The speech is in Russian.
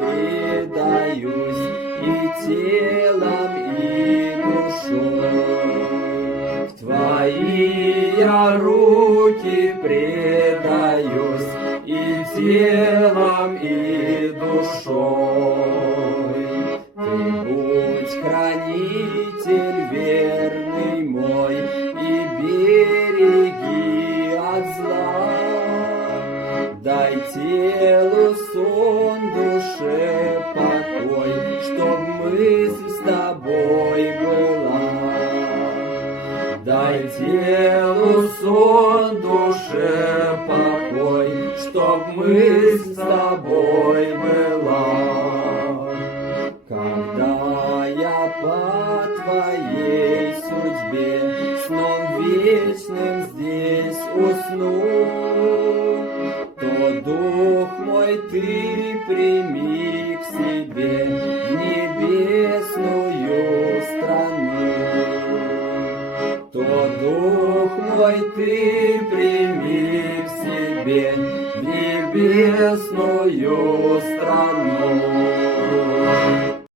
предаюсь и телом, и душой. В Твои я руки предаюсь и телом, и душой. Ты будь хранитель верный мой и береги от зла. Дай телу сон, душе покой, чтоб мысль с Тобой была. Дай телу сон, душе покой, чтоб мысль с Тобой была. Когда я по Твоей судьбе сном вечным здесь усну, то дух мой Ты прими к себе в небесную страну. То дух мой Ты прими к себе в небесную страну.